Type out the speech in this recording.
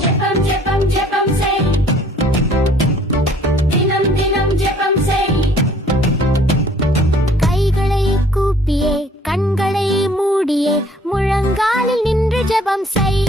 ஜெபம் ஜெபம் ஜெபம் செய், தினம் தினம் ஜெபம் செய். கைகளை கூப்பியே கண்களை மூடியே முழங்காலில் நின்று ஜெபம் செய்.